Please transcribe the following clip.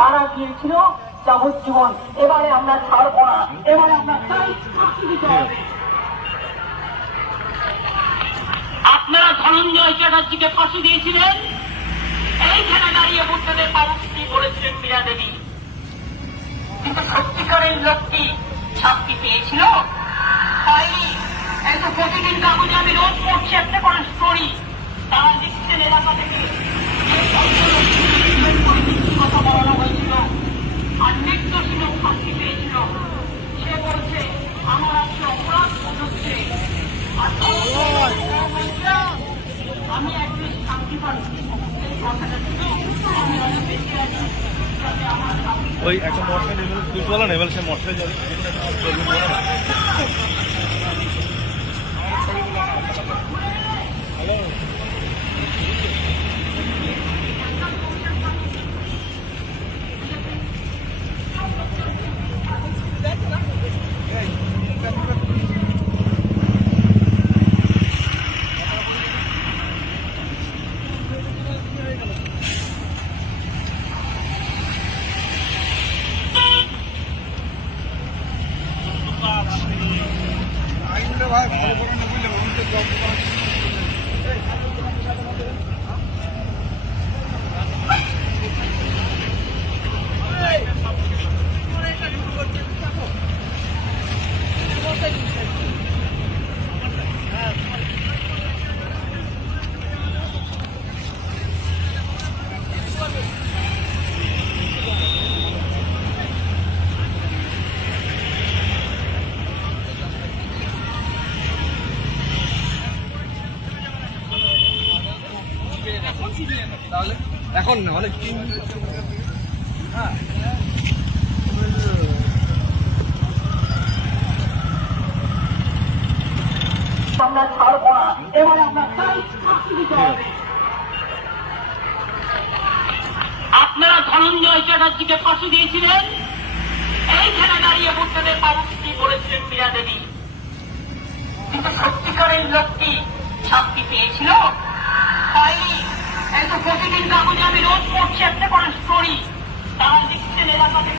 তারা গিয়েছিল যাবজ্জীবন। এবারে আমরা ছাড়বো না, এবারে আমরা চাই ফাঁসি দিতে হবে। আপনারা ধনঞ্জয় চ্যাটার্জিকে ফাঁসি দিয়েছিলেন, এইখানে দাঁড়িয়ে বুদ্ধদেব বাবুকে বলেছিলেন মীরা দেবী, কিন্তু সত্যিকারের লোকটি শাস্তি পেয়েছিল পায়নি। এই তো প্রতিদিন কাগজে আমি রোজ পড়ছি একটা করে স্টোরি, তারা লিখছেন এলাকা থেকে কথা বলানো হয়েছিল আর নির্দোষী লোক শাস্তি পেয়েছিল। সে বলছে আমার আজকে অপরাধ হচ্ছে, আর আমি একদিন শান্তি পাচ্ছি। এই কথাটা শুনে আমি অনেক বেশি আছি। ওই একটা মোটরসাইকেল তুই বলো না, এবার সে মোটরসাইকেল ভাই ভালো করে না বুঝলে মানুষের জব তাহলে এখন না অনেক হ্যাঁ আমরা ছাড়বো না, এবারে আমরা চাই ফাঁসি দিতে হবে। আপনারা ধনঞ্জয় চ্যাটার্জিকে ফাঁসি দিয়েছিলেন, এইখানে দাঁড়িয়ে বুদ্ধদেব বাবুকে বলেছিলেন মীরা দেবী, কিন্তু সত্যিকারের লোকটি শাস্তি পেয়েছিল পায়নি। এই তো প্রতিদিন কাগজে আমি রোজ পড়ছি একটা করে স্টোরি, তারা লিখছেন এলাকা থেকে